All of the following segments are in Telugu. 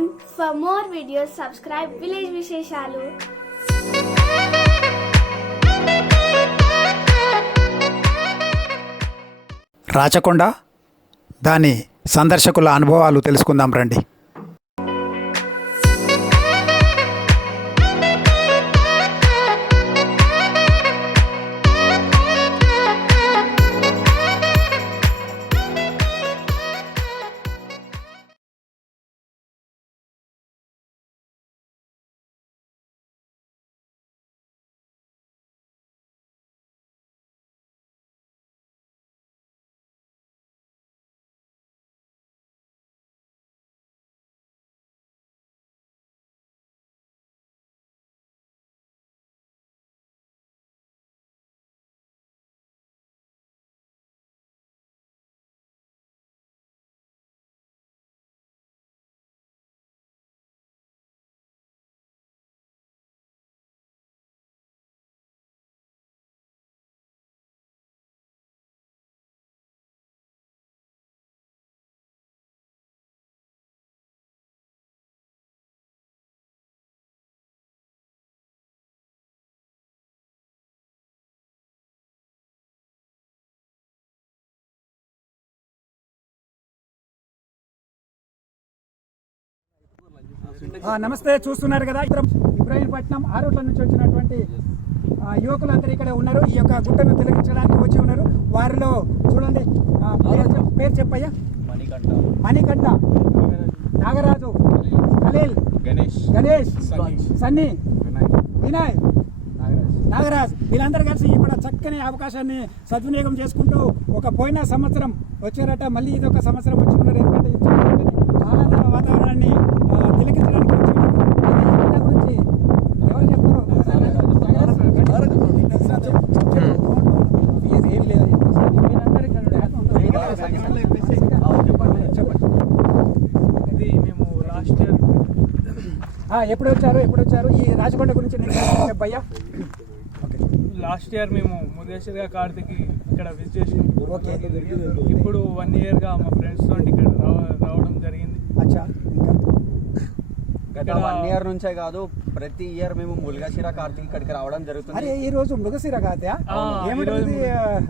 button. For more videos, subscribe Village Visheshalu. Rachakonda దాని సందర్శకుల అనుభవాలు తెలుసుకుందాం రండి. నమస్తే, చూస్తున్నారు కదా ఇబ్రాహీంపట్నం ఆరోట్ల నుంచి వచ్చినటువంటి యువకులందరూ ఇక్కడ ఉన్నారు. ఈ యొక్క గుట్టను తిలకించడానికి వచ్చి ఉన్నారు. వారిలో చూడండి, పేరు చెప్పయ్యా. మణికంఠ, నాగరాజు, ఖలీల్, గణేష్, సన్నీ, వినయ్, నాగరాజ్, వీళ్ళందరూ కలిసి ఇక్కడ చక్కని అవకాశాన్ని సద్వినియోగం చేసుకుంటూ ఒక పోయిన సంవత్సరం వచ్చారట, మళ్ళీ ఇది ఒక సంవత్సరం వచ్చి ఉన్నారు. ఎందుకంటే ఆనంద వాతావరణాన్ని తిలకించడానికి వచ్చి గురించి ఎవరు చెప్తారు? ఏం లేదు, ఇది మేము లాస్ట్ ఇయర్ ఎప్పుడు వచ్చారు ఈ రాచకొండ గురించి చెప్పయ్యా. లాస్ట్ ఇయర్ మేము ముదేశ్వర్ కార్తిక్ ఇక్కడ విజిట్ చేసినాం. ఓకే, ఇప్పుడు 1 yearగా మా ఫ్రెండ్స్ తోటి ఇక్కడ రావడం జరిగింది. అచ్చా, గత 1 year నుంచే కాదు, ప్రతి ఇయర్ మేము ముల్గశిర కార్తిక్ ఇక్కడికి రావడం జరుగుతుంది. అరే ఈ రోజు మృగశిర కాదా? ఏమిటి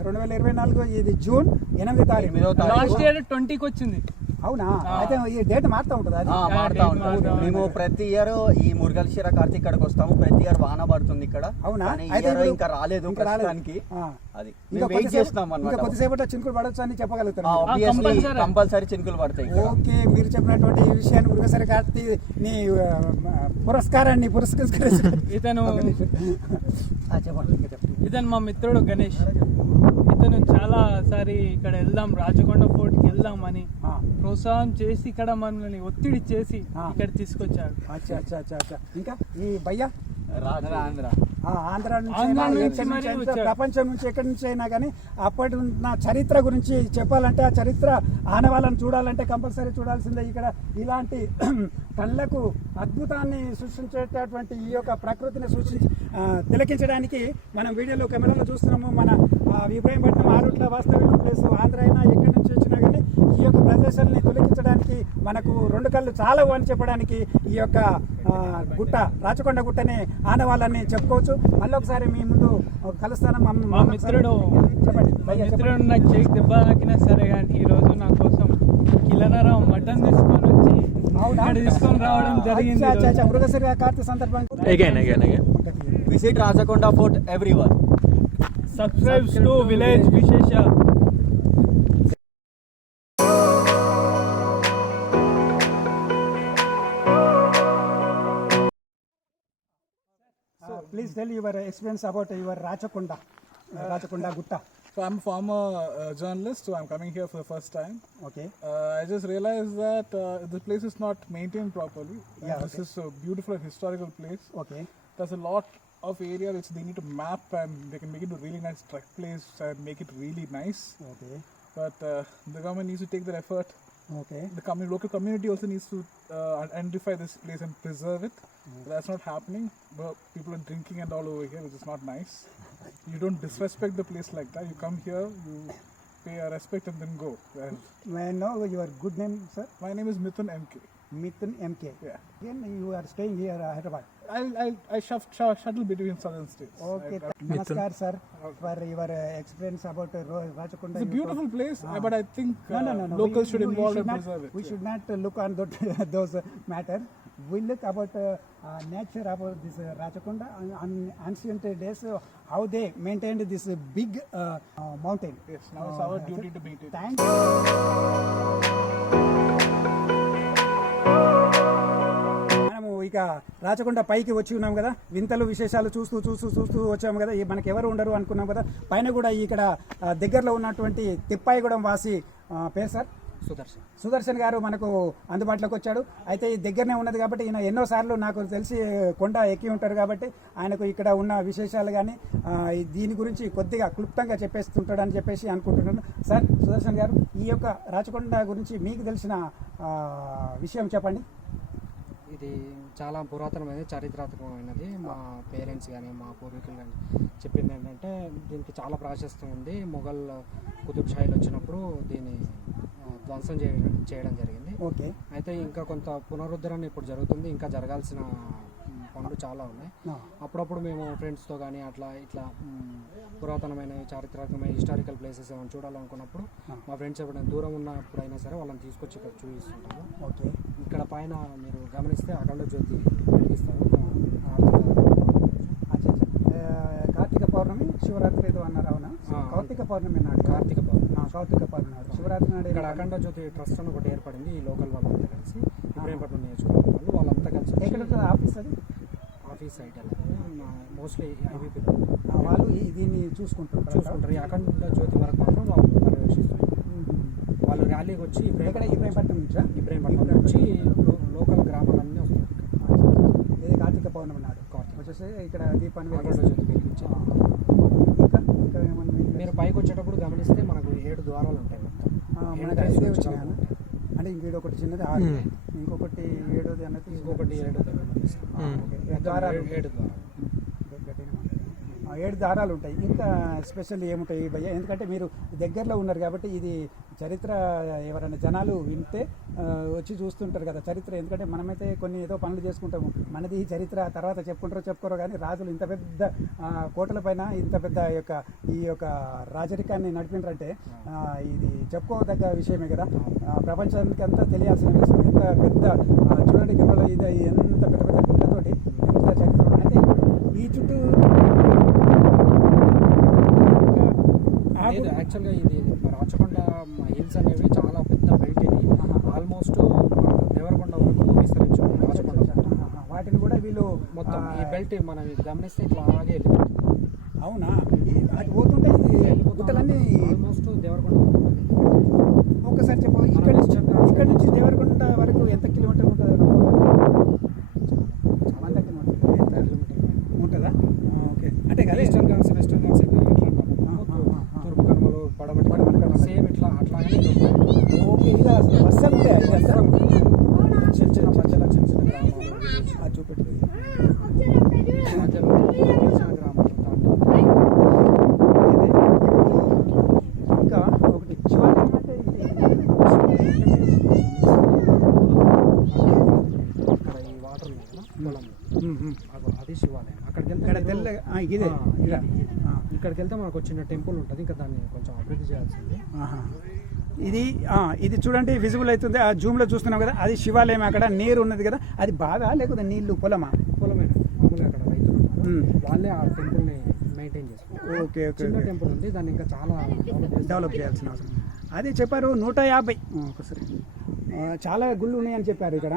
2024 ఇది జూన్ 8వ తారీఖు. లాస్ట్ ఇయర్ 20కి వచ్చింది. అవునా? అయితే ఈ డేట్ మారుతా ఉంటుంది. అది మారుతా ఉంటుంది. మేము ప్రతి ఇయర్ ఈ ముల్గశిర కార్తిక్ ఇక్కడికి వస్తాము. ప్రతి ఇయర్ వాన పడుతుంది ఇక్కడ. అవునా? ఇంకా రాలేదు ప్రస్తుతానికి. అది మేము వెయిట్ చేస్తాం అన్నమాట. కొద్దిసేపట్లో చినుకులు పడవచ్చు అని చెప్పగలుగుతారు. ఆబ్వియస్లీ కంపల్సరీ చినుకులు పడతాయి. ఓకే, మీరు చెప్పినటువంటి ఈ విషయాన్ని మృగశిర కార్తిక్ నీ పురస్కారాన్ని పురస్కరించి ఇతను మా మిత్రుడు గణేష్. ఇతను చాలా సారి ఇక్కడ వెళ్దాం, రాచకొండ ఫోర్ట్కి వెళ్దాం అని ప్రోత్సాహం చేసి ఇక్కడ మనల్ని ఒత్తిడి చేసి ఇక్కడ తీసుకొచ్చాడు. ఇంకా ఈ భయ్యా ఆంధ్ర నుంచి ప్రపంచం నుంచి ఎక్కడి నుంచి అయినా కానీ అప్పటి ఉన్న చరిత్ర గురించి చెప్పాలంటే, ఆ చరిత్ర ఆనవాళ్ళని చూడాలంటే కంపల్సరీ చూడాల్సిందే. ఇక్కడ ఇలాంటి కళ్ళకు అద్భుతాన్ని సృష్టించేటటువంటి ఈ యొక్క ప్రకృతిని తిలకించడానికి మనం వీడియోలో కెమెరాలో చూస్తున్నాము. మన ఇబ్రాహీంపట్నం ఆరుట్ల వాస్తవ్యం ప్లేస్ ఆంధ్ర అయినా ఎక్కడి నుంచి వచ్చినా కానీ ఈ యొక్క ప్రదేశాలని తొలగించడానికి మనకు 2 కళ్ళు చాలవు అని చెప్పడానికి ఈ యొక్క గుట్ట రాచకొండ గుట్టని ఆనవాళ్ళని చెప్పుకోవచ్చు. మళ్ళీ ఒకసారి మీ ముందు కలుస్తాను. మా మిత్రుడు నాకు చేయి దెబ్బ తాకినా సరే కానీ ఈరోజు నా కోసం కిలోన్నర మటన్ తీసుకొని రావడం జరిగింది. మృగశిర కార్తీక సందర్భంగా visit Rachakonda fort everyone. Subscribe to village విశేష. Please tell your experience about your Rachakonda Gutta. So I'm a former journalist, so I'm coming here for the first time. Okay. I just realized that the place is not maintained properly. Yeah, this is a beautiful and historical place. Okay. There's a lot of area which they need to map, and they can make it a really nice trek place and make it really nice. Okay. But the government needs to take their effort. Okay. The local community also needs to identify this place and preserve it. That's not happening. But people are drinking and all over here, which is not nice. You don't disrespect the place like that. You come here, you pay a respect and then go. May I know your good name, sir? My name is Mithun MK. Mithun MK. Yeah. Again, you are staying here, Hyderabad. I shuttle between southern states. Okay, namaskar, sir, for your experience about Rajakonda. It's a beautiful place, but I think No. locals should We involve should and not- preserve it. We Yeah. should not look on those matters. We look about nature, about this Rajakonda on ancient days, how they maintained this big mountain. Yes, now it's our duty to meet it. Thank you. మనము ఇక రాచకొండ పైకి వచ్చి ఉన్నాం కదా, వింతలు విశేషాలు చూస్తూ వచ్చాము కదా. మనకి ఎవరు ఉండరు అనుకున్నాం కదా. పైన కూడా ఇక్కడ దగ్గరలో ఉన్నటువంటి తిప్పాయిగూడెం వాసి పేరు సార్ సుదర్శన్ గారు మనకు అందుబాటులోకి వచ్చాడు. అయితే ఈ దగ్గరనే ఉన్నది కాబట్టి ఈయన ఎన్నోసార్లు నాకు తెలిసి కొండ ఎక్కి ఉంటారు కాబట్టి ఆయనకు ఇక్కడ ఉన్న విశేషాలు కానీ దీని గురించి కొద్దిగా క్లుప్తంగా చెప్పేస్తుంటాడని చెప్పేసి అనుకుంటున్నాను. సార్ సుదర్శన్ గారు, ఈ యొక్క రాచకొండ గురించి మీకు తెలిసిన విషయం చెప్పండి. ఇది చాలా పురాతనమైనది, చారిత్రాత్మకమైనది. మా పేరెంట్స్ కానీ మా పూర్వీకులు కానీ చెప్పింది ఏంటంటే దీనికి చాలా ప్రాశస్త్యం ఉంది. మొఘల్ కుతుబ్ షాహీలు వచ్చినప్పుడు దీన్ని ధ్వంసం చేయడం జరిగింది. ఓకే. అయితే ఇంకా కొంత పునరుద్ధరణ ఇప్పుడు జరుగుతుంది, ఇంకా జరగాల్సిన పనులు చాలా ఉన్నాయి. అప్పుడప్పుడు మేము ఫ్రెండ్స్తో కానీ అట్లా ఇట్లా పురాతనమైన చారిత్రాత్మకమైన హిస్టారికల్ ప్లేసెస్ ఏమైనా చూడాలనుకున్నప్పుడు మా ఫ్రెండ్స్ ఎప్పుడైనా దూరం ఉన్నప్పుడైనా సరే వాళ్ళని తీసుకొచ్చి ఇక్కడ చూపిస్తుంటాము. ఓకే. ఇక్కడ పైన మీరు గమనిస్తే అఖండ జ్యోతి వెలిగిస్తారు. కార్తీక పౌర్ణమి శివరాత్రి ఏదో అన్నారు, అవునా? కార్తీక పౌర్ణమి నాడు. కార్తీక పౌర్ణమి నాడు శివరాత్రి నాడు ఇక్కడ అఖండ జ్యోతి ట్రస్ట్ అని ఒకటి ఏర్పడింది. ఈ లోకల్ వాళ్ళంతా కలిసి ఇబ్రహీంపట్నం నియోజకవర్గం వాళ్ళంతా కలిసి ఎక్కడ ఉంటుంది ఆఫీస్ అది? ఆఫీస్ సైట్ మోస్ట్లీ ఐబీపీ వాళ్ళు దీన్ని చూసుకుంటారు. ఈ అఖండ జ్యోతి వరకు మాత్రం వాళ్ళు పర్యవేక్షిస్తారు. వాళ్ళు ర్యాలీకి వచ్చి ఇక్కడ ఇబ్రహీంపట్నం నుంచా? ఇబ్రహీంపట్నం నుంచి లోకల్ గ్రామాలన్నీ వస్తారు. ఇది కార్తీక పౌర్ణమి నాడు వచ్చేసి ఇక్కడ దీపాన్ని అఖండ జ్యోతి వెలిగించి ఇంకా ఏమన్నా మీరు పైకి వచ్చేటప్పుడు గమనిస్తే మనకు 7 ద్వారాలు ఉంటాయి. మనకి ఐదే వచ్చినాయా? అంటే ఇంకేదో ఒకటి చిన్నది 6, ఇంకొకటి 7ది అన్నది, ఇంకొకటి 7 ద్వారాలు 7 ద్వారాలు 7 దారాలు ఉంటాయి. ఇంకా స్పెషల్ ఏముంటాయి భయ్య? ఎందుకంటే మీరు దగ్గరలో ఉన్నారు కాబట్టి ఇది చరిత్ర ఎవరైనా జనాలు వింటే వచ్చి చూస్తుంటారు కదా చరిత్ర. ఎందుకంటే మనమైతే కొన్ని ఏదో పనులు చేసుకుంటాము, మనది ఈ చరిత్ర తర్వాత చెప్పుకోరో కానీ రాజులు ఇంత పెద్ద కోటల పైన ఇంత పెద్ద ఈ యొక్క రాజరికాన్ని నడిపినారంటే ఇది చెప్పుకోదగ్గ విషయమే కదా. ప్రపంచానికి అంతా తెలియాల్సిన విషయం. ఎంత పెద్ద చూడండి గిరిలో ఇది ఎంత పెద్ద పెద్ద గుడ్లతోటి ఎంత చరిత్ర. అంటే ఈ చుట్టూ లేదు, యాక్చువల్గా ఇది రాచకొండ హిల్స్ అనేవి చాలా పెద్ద బెల్ట్. ఇది ఆల్మోస్ట్ దేవరకొండ వరకు విస్తరించు రాచకొండ. వాటిని కూడా వీళ్ళు మొత్తం ఈ బెల్ట్ మనం గమనిస్తే ఇట్లా అలాగే వెళ్ళిపోతుంది. అవునా? అది పోతుంటే ఇది గుట్టలన్నీ ఆల్మోస్ట్ దేవరకొండ వరకు ఉంది. ఒక్కసారి చెప్పు. ఇక్కడ నుంచి దేవరకొండ వరకు ఎంత కిలోమీటర్ ఉంటుంది? 100 కిలోమీటర్ ఉంటుందా? ఓకే. అంటే కదా ఈస్టర్న్ ఘాట్స్ వెస్టర్న్ ఘాట్స్ ఎట్లా తూర్పు కనుమలు పడమటి కనుమలు సేమ్ ఇట్లా అట్లాగే. ఓకే. ఇలా బస్సులు ఉంటాయి అది కదా? చిన్న మధ్యలో చిన్న గ్రామాలు అది చూపెట్టి మధ్యలో చిన్న గ్రామాలు ఇంకా ఒకటి శివాలయం అంటే అక్కడ ఈ వాటర్ ఉంది కదా పొలం, అది శివాలయం. అక్కడికి ఇక్కడ వెళ్తే తెల్ల ఇదే ఇక్కడికి వెళ్తే మనకు చిన్న టెంపుల్ ఉంటుంది. ఇంకా దాన్ని కొంచెం అభివృద్ధి చేయాల్సింది. ఇది చూడండి విజిబుల్ అవుతుంది. ఆ జూమ్లో చూస్తున్నాం కదా, అది శివాలయం. అక్కడ నీరు ఉన్నది కదా, అది బాగా లేకపోతే నీళ్లు పొలమా? పొలమే మామూలుగా అక్కడ రైతులు ఉన్నారు. వాళ్ళే ఆ టెంపుల్ని మెయింటైన్ చేస్తారు. ఓకే. చిన్న టెంపుల్ ఉంది, దాన్ని ఇంకా చాలా డెవలప్ చేయాల్సిన అవసరం. అదే చెప్పారు 150 ఒకసారి చాలా గుళ్ళు ఉన్నాయని చెప్పారు ఇక్కడ.